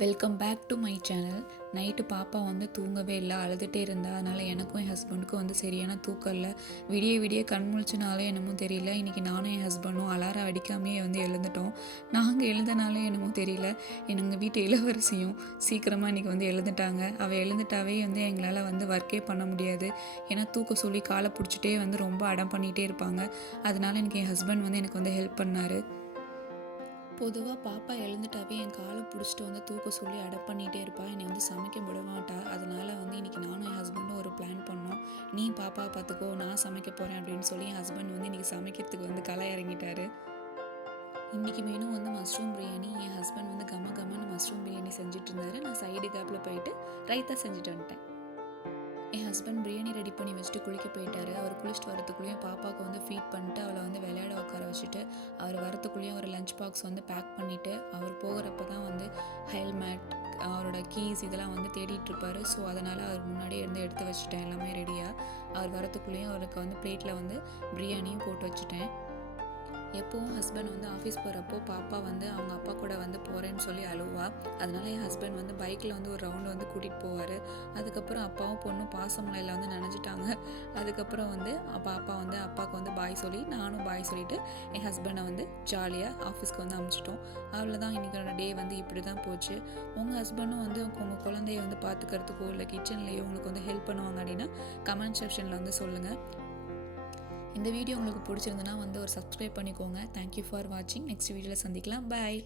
Welcome back to my channel. Night பாப்பா வந்து தூங்கவே இல்லை, அழுதுகிட்டே இருந்தா. அதனால் எனக்கும் என் ஹஸ்பண்டுக்கும் வந்து சரியான தூக்கம் இல்லை. விடிய விடிய கண் முழிச்சுனாலே என்னமோ தெரியல. இன்றைக்கி நானும் என் ஹஸ்பண்டும் அலாரம் அடிக்காமையே வந்து எழுந்துட்டோம். நாங்கள் எழுந்தனாலே என்னமோ தெரியல, எங்கள் வீட்டு இளவரசியும் சீக்கிரமாக இன்றைக்கி வந்து எழுந்துட்டாங்க. அவள் எழுந்துட்டாவே வந்து எங்களால் வந்து ஒர்க்கே பண்ண முடியாது. ஏன்னா தூக்க சொல்லி காலை பிடிச்சிட்டே வந்து ரொம்ப அடம் பண்ணிகிட்டே இருப்பாங்க. அதனால் இன்றைக்கி என் ஹஸ்பண்ட் வந்து எனக்கு வந்து ஹெல்ப் பண்ணார். பொதுவாக பாப்பா எழுந்துட்டாவே என் காலை பிடிச்சிட்டு வந்து தூக்க சொல்லி அடப் பண்ணிகிட்டே இருப்பாள். என்னை வந்து சமைக்க விட மாட்டா. அதனால் வந்து இன்றைக்கி நானும் என் ஹஸ்பண்டும் ஒரு பிளான் பண்ணோம். நீ பாப்பாவை பார்த்துக்கோ, நான் சமைக்க போகிறேன் அப்படின்னு சொல்லி என் ஹஸ்பண்ட் வந்து இன்றைக்கி சமைக்கிறதுக்கு வந்து களை இறங்கிட்டாரு. இன்றைக்கி மெனு வந்து மஷ்ரூம் பிரியாணி. என் ஹஸ்பண்ட் வந்து கம்மன்னு மஷ்ரூம் பிரியாணி செஞ்சுட்டு இருந்தாரு. நான் சைடு கேப்பில் போயிட்டு ரைத்தா செஞ்சுட்டு வந்துட்டேன். என் ஹஸ்பண்ட் பிரியாணி ரெடி பண்ணி வச்சுட்டு குளிக்க போயிட்டாரு. அவர் குளிச்சுட்டு வரத்துக்குள்ளேயும் பாப்பாவுக்கு வந்து ஃபீட் பண்ணிட்டு அவளை வந்து விளையாட உட்கார வச்சுட்டு, அவர் வரத்துக்குள்ளேயும் ஒரு லஞ்ச் பாக்ஸ் வந்து பேக் பண்ணிவிட்டு, அவர் போகிறப்ப தான் வந்து ஹெல்மெட், அவரோட கீஸ் இதெல்லாம் வந்து தேடிட்டுருப்பார். ஸோ அதனால் அவர் முன்னாடியே இருந்து எடுத்து வச்சுட்டேன் எல்லாமே ரெடியாக. அவர் வரத்துக்குள்ளேயும் அவருக்கு வந்து பிளேட்டில் வந்து பிரியாணியும் போட்டு வச்சுட்டேன். எப்போவும் ஹஸ்பண்ட் வந்து ஆஃபீஸ் போகிறப்போ பாப்பா வந்து அவங்க அப்பா கூட வந்து போகிறேன்னு சொல்லி அழுவா. அதனால என் ஹஸ்பண்ட் வந்து பைக்கில் வந்து ஒரு ரவுண்டு வந்து கூட்டிகிட்டு போவார். அதுக்கப்புறம் அப்பாவும் பொண்ணும் பாசமலையில் வந்து நனைஞ்சிட்டாங்க. அதுக்கப்புறம் வந்து பாப்பா வந்து அப்பாவுக்கு வந்து பாய் சொல்லி, நானும் பாய் சொல்லிவிட்டு என் ஹஸ்பண்டை வந்து ஜாலியாக ஆஃபீஸ்க்கு வந்து அனுப்பிச்சிட்டோம். அவ்வளோதான், இன்றைக்கோட டே வந்து இப்படி தான் போச்சு. உங்கள் ஹஸ்பண்டும் வந்து உங்கள் குழந்தைய வந்து பார்த்துக்கிறதுக்கோ இல்லை கிச்சன்லேயோ உங்களுக்கு வந்து ஹெல்ப் பண்ணுவாங்க அப்படின்னா கமெண்ட் செக்ஷனில் வந்து சொல்லுங்கள். இந்த வீடியோ உங்களுக்கு பிடிச்சிருந்தனா வந்து ஒரு சப்ஸ்கிரைப் பண்ணிக்கோங்க. தேங்க்யூ ஃபார் வாட்சிங். நெக்ஸ்ட் வீடியோவில் சந்திக்கலாம். பாய்.